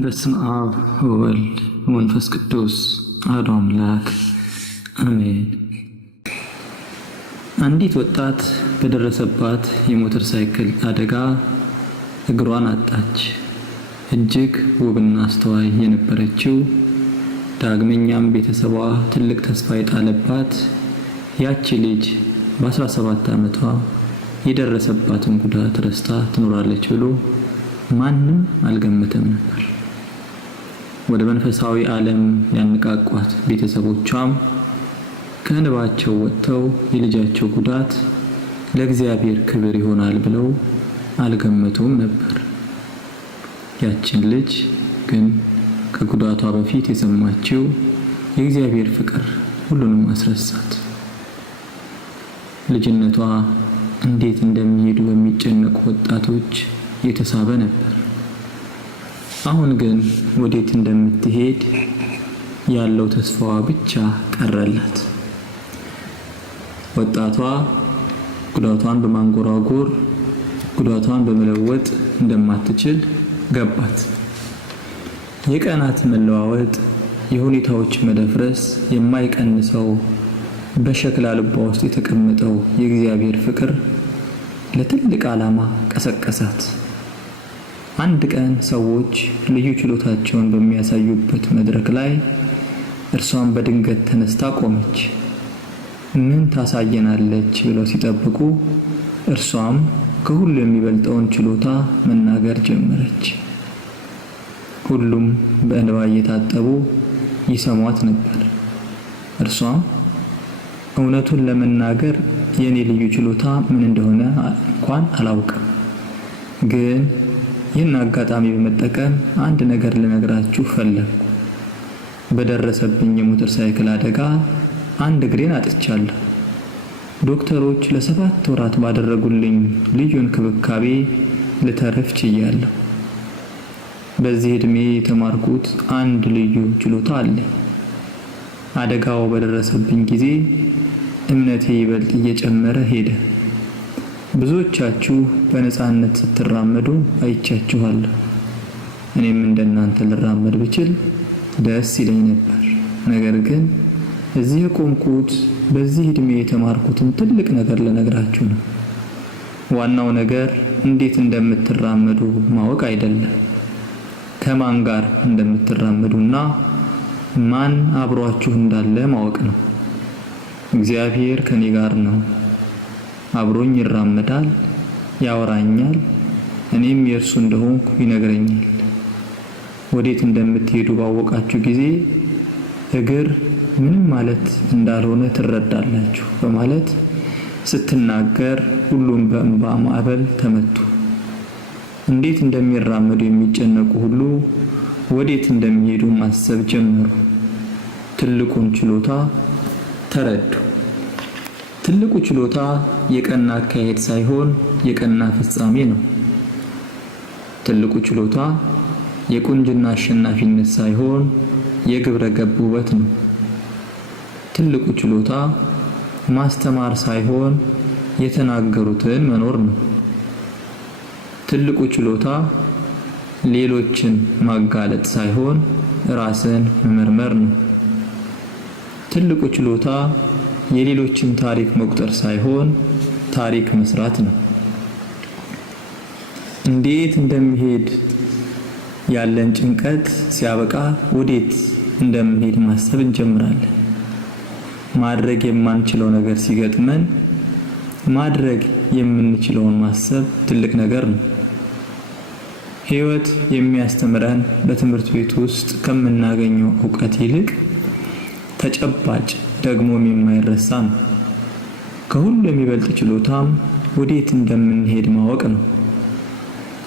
በስመ አብ ወወልድ ወመንፈስ ቅዱስ አሐዱ አምላክ አሜን። አንዲት ወጣት በደረሰባት የሞተር ሳይክል አደጋ እግሯን አጣች። እጅግ ውብና አስተዋይ የነበረችው ዳግመኛም ቤተሰቧ ትልቅ ተስፋ የጣለባት ያቺ ልጅ በ17 ዓመቷ የደረሰባትን ጉዳት ረስታ ትኖራለች ብሎ ማንም አልገመተም ነበር። ወደ መንፈሳዊ ዓለም ያነቃቋት ቤተሰቦቿም ከእንባቸው ወጥተው የልጃቸው ጉዳት ለእግዚአብሔር ክብር ይሆናል ብለው አልገመቱም ነበር። ያችን ልጅ ግን ከጉዳቷ በፊት የሰማችው የእግዚአብሔር ፍቅር ሁሉንም አስረሳት። ልጅነቷ እንዴት እንደሚሄዱ በሚጨነቁ ወጣቶች የተሳበ ነበር። አሁን ግን ወዴት እንደምትሄድ ያለው ተስፋዋ ብቻ ቀረላት። ወጣቷ ጉዳቷን በማንጎራጎር ጉዳቷን በመለወጥ እንደማትችል ገባት። የቀናት መለዋወጥ፣ የሁኔታዎች መደፍረስ የማይቀንሰው በሸክላ ልቧ ውስጥ የተቀመጠው የእግዚአብሔር ፍቅር ለትልቅ ዓላማ ቀሰቀሳት። አንድ ቀን ሰዎች ልዩ ችሎታቸውን በሚያሳዩበት መድረክ ላይ እርሷን በድንገት ተነስታ ቆመች። ምን ታሳየናለች ብለው ሲጠብቁ እርሷም ከሁሉ የሚበልጠውን ችሎታ መናገር ጀመረች። ሁሉም በእንባ እየታጠቡ ይሰሟት ነበር። እርሷም እውነቱን ለመናገር የኔ ልዩ ችሎታ ምን እንደሆነ እንኳን አላውቅም፣ ግን ይህን አጋጣሚ በመጠቀም አንድ ነገር ልነግራችሁ ፈለግኩ። በደረሰብኝ የሞተር ሳይክል አደጋ አንድ እግሬን አጥቻለሁ። ዶክተሮች ለ7 ወራት ባደረጉልኝ ልዩ እንክብካቤ ልተርፍ ችያለሁ። በዚህ ዕድሜ የተማርኩት አንድ ልዩ ችሎታ አለ። አደጋው በደረሰብኝ ጊዜ እምነቴ ይበልጥ እየጨመረ ሄደ። ብዙዎቻችሁ በነፃነት ስትራመዱ አይቻችኋለሁ። እኔም እንደናንተ ልራመድ ብችል ደስ ይለኝ ነበር። ነገር ግን እዚህ የቆምኩት በዚህ ዕድሜ የተማርኩትን ትልቅ ነገር ልነግራችሁ ነው። ዋናው ነገር እንዴት እንደምትራመዱ ማወቅ አይደለም፣ ከማን ጋር እንደምትራመዱና ማን አብሯችሁ እንዳለ ማወቅ ነው። እግዚአብሔር ከኔ ጋር ነው። አብሮኝ ይራመዳል፣ ያወራኛል፣ እኔም የእርሱ እንደሆንኩ ይነግረኛል። ወዴት እንደምትሄዱ ባወቃችሁ ጊዜ እግር ምንም ማለት እንዳልሆነ ትረዳላችሁ በማለት ስትናገር ሁሉም በእንባ ማዕበል ተመቱ። እንዴት እንደሚራመዱ የሚጨነቁ ሁሉ ወዴት እንደሚሄዱ ማሰብ ጀመሩ። ትልቁን ችሎታ ተረዱ። ትልቁ ችሎታ የቀና አካሄድ ሳይሆን የቀና ፍጻሜ ነው። ትልቁ ችሎታ የቁንጅና አሸናፊነት ሳይሆን የግብረ ገብ ውበት ነው። ትልቁ ችሎታ ማስተማር ሳይሆን የተናገሩትን መኖር ነው። ትልቁ ችሎታ ሌሎችን ማጋለጥ ሳይሆን ራስን መመርመር ነው። ትልቁ ችሎታ የሌሎችን ታሪክ መቁጠር ሳይሆን ታሪክ መስራት ነው። እንዴት እንደሚሄድ ያለን ጭንቀት ሲያበቃ ወዴት እንደምንሄድ ማሰብ እንጀምራለን። ማድረግ የማንችለው ነገር ሲገጥመን ማድረግ የምንችለውን ማሰብ ትልቅ ነገር ነው። ሕይወት የሚያስተምረን በትምህርት ቤት ውስጥ ከምናገኘው ዕውቀት ይልቅ ተጨባጭ ደግሞም የማይረሳ ነው። ከሁሉ የሚበልጥ ችሎታም ወዴት እንደምንሄድ ማወቅ ነው።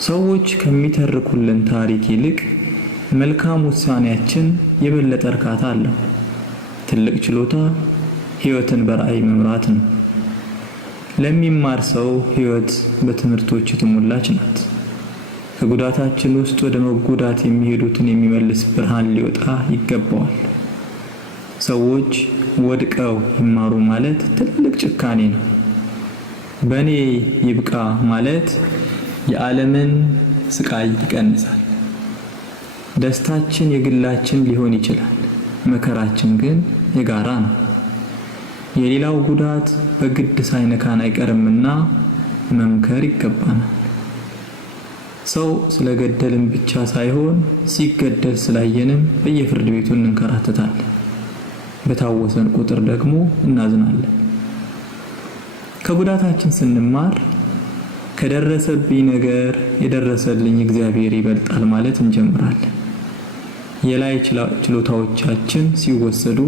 ሰዎች ከሚተርኩልን ታሪክ ይልቅ መልካም ውሳኔያችን የበለጠ እርካታ አለው። ትልቅ ችሎታ ሕይወትን በራዕይ መምራት ነው። ለሚማር ሰው ሕይወት በትምህርቶች የተሞላች ናት። ከጉዳታችን ውስጥ ወደ መጎዳት የሚሄዱትን የሚመልስ ብርሃን ሊወጣ ይገባዋል። ሰዎች ወድቀው ይማሩ ማለት ትልቅ ጭካኔ ነው። በእኔ ይብቃ ማለት የዓለምን ስቃይ ይቀንሳል። ደስታችን የግላችን ሊሆን ይችላል፣ መከራችን ግን የጋራ ነው። የሌላው ጉዳት በግድ ሳይነካን አይቀርምና መምከር ይገባናል። ሰው ስለገደልን ብቻ ሳይሆን ሲገደል ስላየንም በየፍርድ ቤቱ እንንከራተታለን። በታወሰን ቁጥር ደግሞ እናዝናለን። ከጉዳታችን ስንማር ከደረሰብኝ ነገር የደረሰልኝ እግዚአብሔር ይበልጣል ማለት እንጀምራለን። የላይ ችሎታዎቻችን ሲወሰዱ፣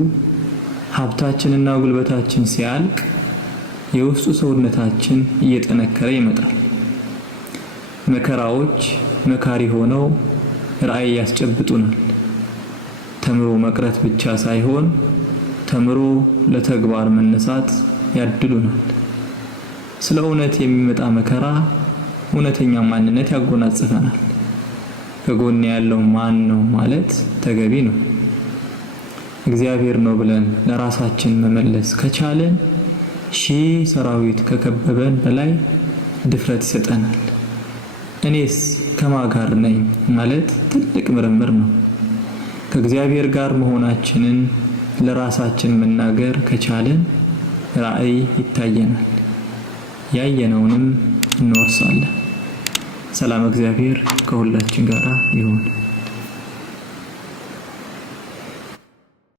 ሀብታችንና ጉልበታችን ሲያልቅ፣ የውስጡ ሰውነታችን እየጠነከረ ይመጣል። መከራዎች መካሪ ሆነው ራዕይ ያስጨብጡናል። ተምሮ መቅረት ብቻ ሳይሆን ተምሮ ለተግባር መነሳት ያድሉናል። ስለ እውነት የሚመጣ መከራ እውነተኛ ማንነት ያጎናጽፈናል። ከጎን ያለው ማን ነው ማለት ተገቢ ነው። እግዚአብሔር ነው ብለን ለራሳችን መመለስ ከቻለን ሺህ ሰራዊት ከከበበን በላይ ድፍረት ይሰጠናል። እኔስ ከማን ጋር ነኝ ማለት ትልቅ ምርምር ነው። ከእግዚአብሔር ጋር መሆናችንን ለራሳችን መናገር ከቻለን ራዕይ ይታየናል። ያየነውንም እንወርሳለን። ሰላም እግዚአብሔር ከሁላችን ጋር ይሁን።